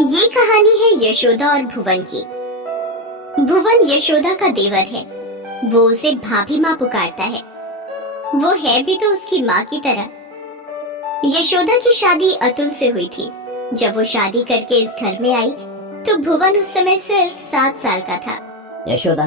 ये कहानी है यशोदा और भुवन की। भुवन यशोदा का देवर है। वो उसे भाभी माँ पुकारता है। वो है भी तो उसकी माँ की तरह। यशोदा की शादी अतुल से हुई थी। जब वो शादी करके इस घर में आई तो भुवन उस समय सिर्फ 7 साल का था। यशोदा,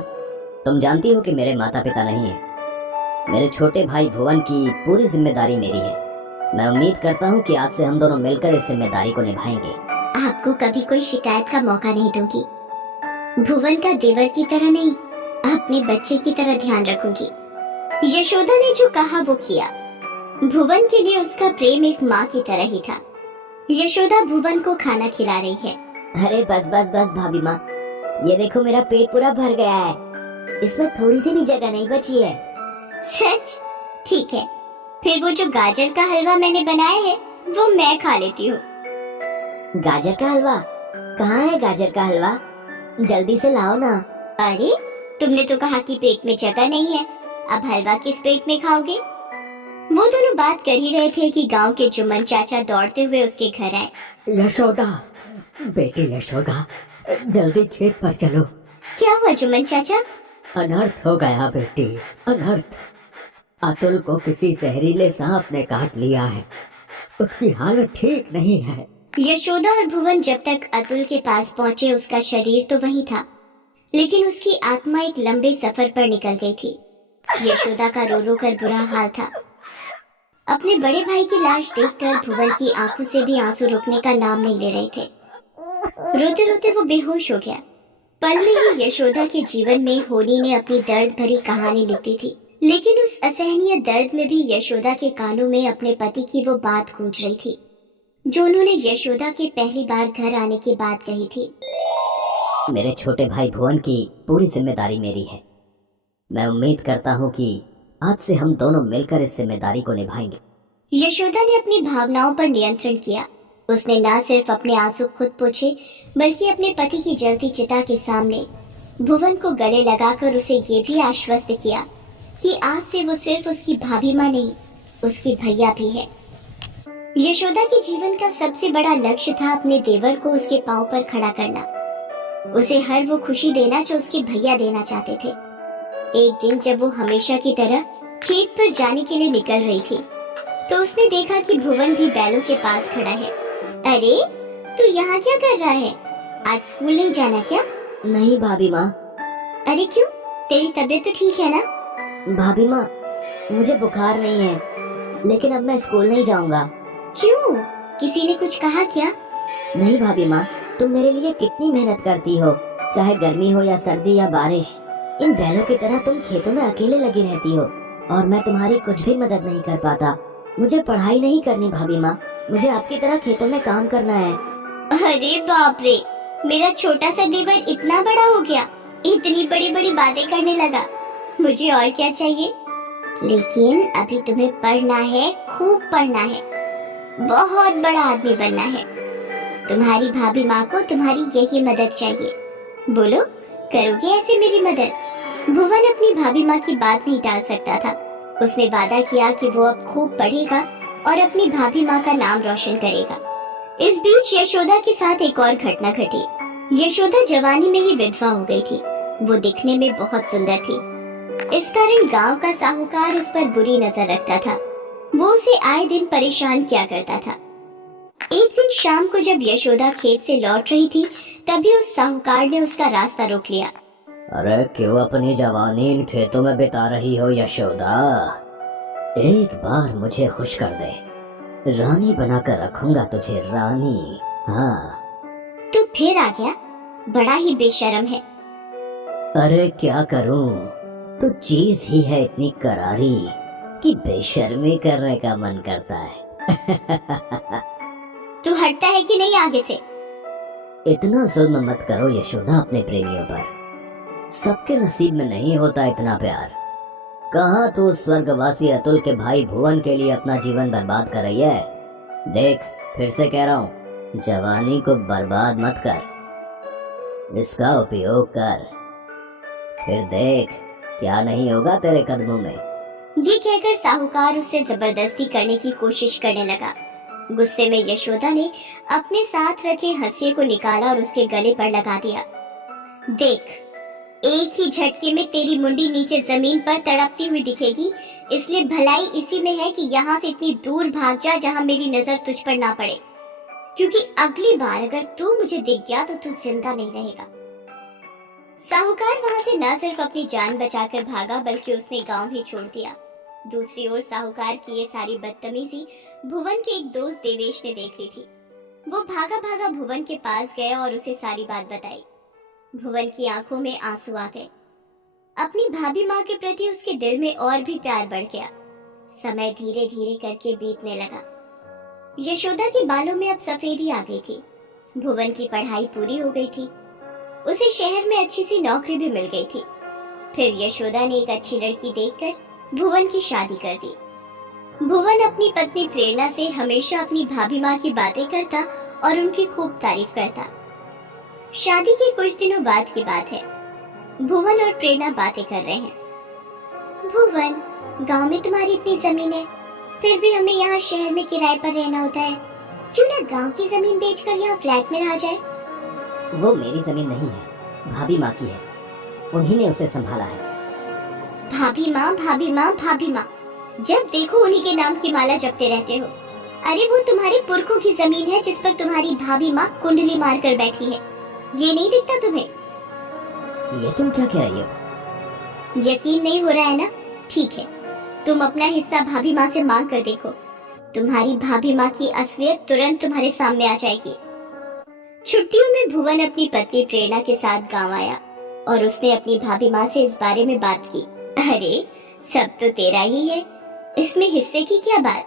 तुम जानती हो कि मेरे माता पिता नहीं है। मेरे छोटे भाई भुवन की पूरी जिम्मेदारी मेरी है। मैं उम्मीद करता हूँ कि आज से हम दोनों मिलकर इस जिम्मेदारी को निभाएंगे। आपको कभी कोई शिकायत का मौका नहीं दूंगी। भुवन का देवर की तरह नहीं, अपने बच्चे की तरह ध्यान रखूंगी। यशोदा ने जो कहा वो किया। भुवन के लिए उसका प्रेम एक माँ की तरह ही था। यशोदा भुवन को खाना खिला रही है। अरे बस बस बस भाभी माँ, ये देखो मेरा पेट पूरा भर गया है। इसमें थोड़ी सी भी जगह नहीं बची है। सच? ठीक है, फिर वो जो गाजर का हलवा मैंने बनाया है वो मैं खा लेती हूँ। गाजर का हलवा? कहाँ है गाजर का हलवा? जल्दी से लाओ ना। अरे, तुमने तो कहा कि पेट में जगह नहीं है, अब हलवा किस पेट में खाओगे? वो दोनों बात कर ही रहे थे कि गांव के जुम्मन चाचा दौड़ते हुए उसके घर आए। यशोदा, बेटी यशोदा, जल्दी खेत पर चलो। क्या हुआ जुम्मन चाचा? अनर्थ हो गया बेटी, अनर्थ। अतुल को किसी जहरीले सांप ने काट लिया है। उसकी हालत ठीक नहीं है। यशोदा और भुवन जब तक अतुल के पास पहुँचे उसका शरीर तो वही था, लेकिन उसकी आत्मा एक लंबे सफर पर निकल गई थी। यशोदा का रो रो कर बुरा हाल था। अपने बड़े भाई की लाश देखकर भुवन की आंखों से भी आंसू रुकने का नाम नहीं ले रहे थे। रोते रोते वो बेहोश हो गया। पल में ही यशोदा के जीवन में होली ने अपनी दर्द भरी कहानी लिख दी थी, लेकिन उस असहनीय दर्द में भी यशोदा के कानों में अपने पति की वो बात गूंज रही थी जो उन्होंने यशोदा के पहली बार घर आने की बात कही थी। मेरे छोटे भाई भुवन की पूरी जिम्मेदारी मेरी है। मैं उम्मीद करता हूँ कि आज से हम दोनों मिलकर इस जिम्मेदारी को निभाएंगे। यशोदा ने अपनी भावनाओं पर नियंत्रण किया। उसने न सिर्फ अपने आंसू खुद पोंछे बल्कि अपने पति की जलती चिता के सामने भुवन को गले लगाकर उसे ये भी आश्वस्त किया कि आज से वो सिर्फ उसकी भाभी माँ नहीं, उसकी भैया भी है। यशोदा के जीवन का सबसे बड़ा लक्ष्य था अपने देवर को उसके पांव पर खड़ा करना, उसे हर वो खुशी देना जो उसके भैया देना चाहते थे। एक दिन जब वो हमेशा की तरह खेत पर जाने के लिए निकल रही थी तो उसने देखा कि भुवन भी बैलों के पास खड़ा है। अरे, तू यहाँ क्या कर रहा है? आज स्कूल नहीं जाना क्या? नहीं भाभी माँ। अरे क्यों? तेरी तबीयत तो ठीक है ना? भाभी माँ, मुझे बुखार नहीं है, लेकिन अब मैं स्कूल नहीं जाऊंगा। क्यों? किसी ने कुछ कहा क्या? नहीं भाभी माँ, तुम मेरे लिए कितनी मेहनत करती हो, चाहे गर्मी हो या सर्दी या बारिश। इन बैलों की तरह तुम खेतों में अकेले लगी रहती हो और मैं तुम्हारी कुछ भी मदद नहीं कर पाता। मुझे पढ़ाई नहीं करनी भाभी माँ, मुझे आपकी तरह खेतों में काम करना है। अरे बाप रे, मेरा छोटा सा देवर इतना बड़ा हो गया, इतनी बड़ी बड़ी बातें करने लगा। मुझे और क्या चाहिए? लेकिन अभी तुम्हें पढ़ना है, खूब पढ़ना है, बहुत बड़ा आदमी बनना है। तुम्हारी भाभी माँ को तुम्हारी यही मदद चाहिए। बोलो, करोगे ऐसे मेरी मदद? भुवन अपनी भाभी माँ की बात नहीं टाल सकता था। उसने वादा किया कि वो अब खूब पढ़ेगा और अपनी भाभी माँ का नाम रोशन करेगा। इस बीच यशोदा के साथ एक और घटना घटी। यशोदा जवानी में ही विधवा हो गई थी। वो दिखने में बहुत सुंदर थी। इस कारण गांव का साहूकार उस पर बुरी नजर रखता था। वो उसे आए दिन परेशान किया करता था। एक दिन शाम को जब यशोदा खेत से लौट रही थी तभी उस साहूकार ने उसका रास्ता रोक लिया। अरे क्यों अपनी जवानी इन खेतों में बिता रही हो यशोदा? एक बार मुझे खुश कर दे, रानी बनाकर रखूंगा तुझे, रानी। हाँ। तू फिर आ गया, बड़ा ही बेशर्म है। अरे क्या करूं, तो चीज ही है इतनी करारी कि बेशर्मी करने का मन करता है। तू हटता है कि नहीं आगे से? इतना जुल्म मत करो यशोदा अपने प्रेमियों पर। सबके नसीब में नहीं होता इतना प्यार। कहाँ तू स्वर्गवासी अतुल के भाई भुवन के लिए अपना जीवन बर्बाद कर रही है? देख, फिर से कह रहा हूँ, जवानी को बर्बाद मत कर, इसका उपयोग कर, फिर देख क्या नहीं होगा तेरे कदमों में। ये कहकर साहूकार उससे जबरदस्ती करने की कोशिश करने लगा। गुस्से में यशोदा ने अपने साथ रखे हंसिए को निकाला और उसके गले पर लगा दिया। देख, एक ही झटके में तेरी मुंडी नीचे जमीन पर तड़पती हुई दिखेगी, इसलिए भलाई इसी में है कि यहाँ से इतनी दूर भाग जा जहाँ मेरी नजर तुझ पर ना पड़े, क्योंकि अगली बार अगर तू मुझे दिख गया तो तू जिंदा नहीं रहेगा। साहूकार वहां से न सिर्फ अपनी जान बचाकर भागा बल्कि उसने गांव ही छोड़ दिया। दूसरी ओर साहूकार की ये सारी बदतमीजी भुवन के एक दोस्त देवेश ने देख ली थी। वो भागा भागा भुवन के पास गया और उसे सारी बात बताई। भुवन की आंखों में आंसू आ गए। अपनी भाभी माँ के प्रति उसके दिल में और भी प्यार बढ़ गया। समय धीरे धीरे करके बीतने लगा। यशोदा के बालों में अब सफेदी आ गई थी। भुवन की पढ़ाई पूरी हो गई थी। उसे शहर में अच्छी सी नौकरी भी मिल गई थी। फिर यशोदा ने एक अच्छी लड़की देखकर भुवन की शादी कर दी। भुवन अपनी पत्नी प्रेरणा से हमेशा अपनी भाभी माँ की बातें करता और उनकी खूब तारीफ करता। शादी के कुछ दिनों बाद की बात है। भुवन और प्रेरणा बातें कर रहे हैं। भुवन, गांव में तुम्हारी इतनी जमीन है, फिर भी हमें यहाँ शहर में किराए पर रहना होता है। क्यों ना गांव की जमीन बेचकर यहाँ फ्लैट में रहा जाए? वो मेरी जमीन नहीं है, भाभी माँ की है। उन्हीं ने उसे संभाला है। भाभी माँ, भाभी माँ, भाभी माँ, जब देखो उन्हीं के नाम की माला जपते रहते हो। अरे वो तुम्हारे पुरखों की जमीन है जिस पर तुम्हारी भाभी माँ कुंडली मार कर बैठी है। ये नहीं दिखता तुम्हें? ये तुम क्या कह रही हो? यकीन नहीं हो रहा है ना? ठीक है, तुम अपना हिस्सा भाभी माँ से मांग कर देखो। तुम्हारी भाभी माँ की असलियत तुरंत तुम्हारे सामने आ जाएगी। छुट्टियों में भुवन अपनी पत्नी प्रेरणा के साथ गांव आया और उसने अपनी भाभी माँ से इस बारे में बात की। अरे, सब तो तेरा ही है, इसमें हिस्से की क्या बात?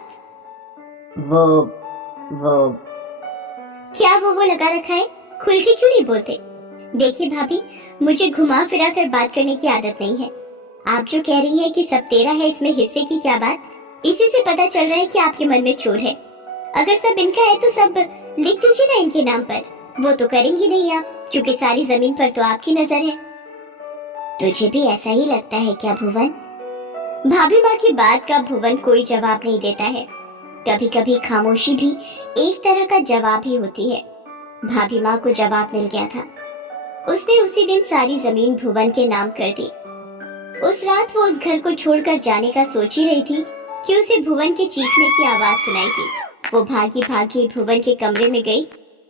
वो क्या वो लगा रखा है? खुल के क्यों नहीं बोलते? देखिए भाभी, मुझे घुमा फिरा कर बात करने की आदत नहीं है। आप जो कह रही हैं कि सब तेरा है, इसमें हिस्से की क्या बात? इसी से पता चल रहा है कि आपके मन में चोर है। अगर सब इनका है तो सब लिख दीजिए ना इनके नाम पर। वो तो करेंगी नहीं आप, क्योंकि सारी जमीन पर तो आपकी नजर है। तुझे भी ऐसा ही लगता है क्या भुवन? भाभी माँ की बात का भुवन कोई जवाब नहीं देता है। कभी कभी खामोशी भी एक तरह का जवाब ही होती है। भाभी माँ को जवाब मिल गया था। उसने उसी दिन सारी जमीन भुवन के नाम कर दी। उस रात वो उस घर को छोड़कर जाने का सोच ही रही थी कि उसे भुवन के चीखने की आवाज सुनाई दी। वो भागी भागी भुवन के कमरे में गई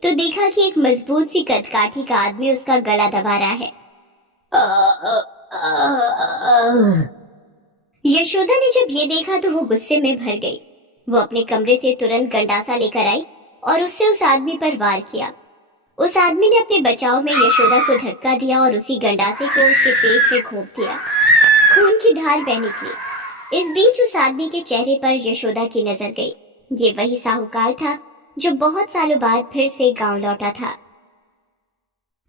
तो देखा कि एक मजबूत सी कदकाठी का आदमी उसका गला दबा रहा है। यशोदा ने जब ये देखा तो वो गुस्से में भर गई। वो अपने कमरे से तुरंत गंडासा लेकर आई और उससे उस आदमी पर वार किया। उस आदमी ने अपने बचाव में यशोदा को धक्का दिया और उसी गंडासे को उसके पेट में घोंप दिया। खून की धार बह निकली। इस बीच उस आदमी के चेहरे पर यशोदा की नजर गई। ये वही साहूकार था जो बहुत सालों बाद फिर से गांव लौटा था।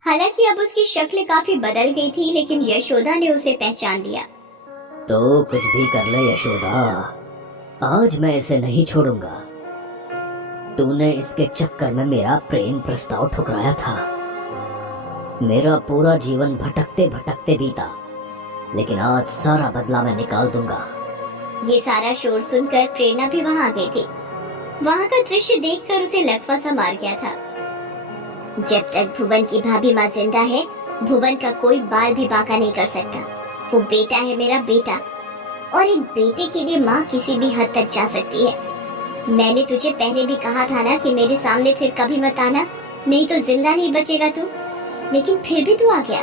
हालांकि अब उसकी शक्ल काफी बदल गई थी, लेकिन यशोदा ने उसे पहचान लिया। तो कुछ भी कर ले यशोदा, आज मैं इसे नहीं छोड़ूंगा। तूने इसके चक्कर में मेरा प्रेम प्रस्ताव ठुकराया था। मेरा पूरा जीवन भटकते भटकते बीता, लेकिन आज सारा बदला मैं निकाल दूंगा। ये सारा शोर सुनकर प्रेरणा भी वहां आ गई थी। वहां का दृश्य देखकर उसे लकवा सा मार गया था। जब तक भुवन की भाभी माँ जिंदा है, भुवन का कोई बाल भी बांका नहीं कर सकता। वो बेटा है, मेरा बेटा, और एक बेटे के लिए माँ किसी भी हद तक जा सकती है। मैंने तुझे पहले भी कहा था ना कि मेरे सामने फिर कभी मत आना, नहीं तो जिंदा नहीं बचेगा तू। लेकिन फिर भी तू आ गया।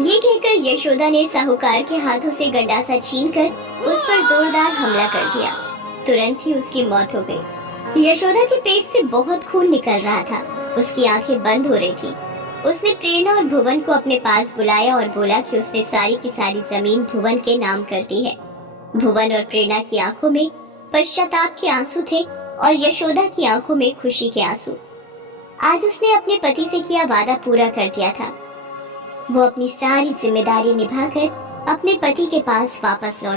ये कहकर यशोदा ने साहूकार के हाथों से गंडासा छीनकर उस पर जोरदार हमला कर दिया। तुरंत ही उसकी मौत हो गई। यशोदा के पेट से बहुत खून निकल रहा था। उसकी आंखें बंद हो रही थी। उसने प्रेरणा और भुवन को अपने पास बुलाया और बोला कि उसने सारी की सारी जमीन भुवन के नाम कर दी है। भुवन और प्रेरणा की आंखों में पश्चाताप के आंसू थे और यशोदा की आंखों में खुशी के आंसू। आज उसने अपने पति से किया वादा पूरा कर दिया था। वो अपनी सारी जिम्मेदारी निभाकर अपने पति के पास वापस लौट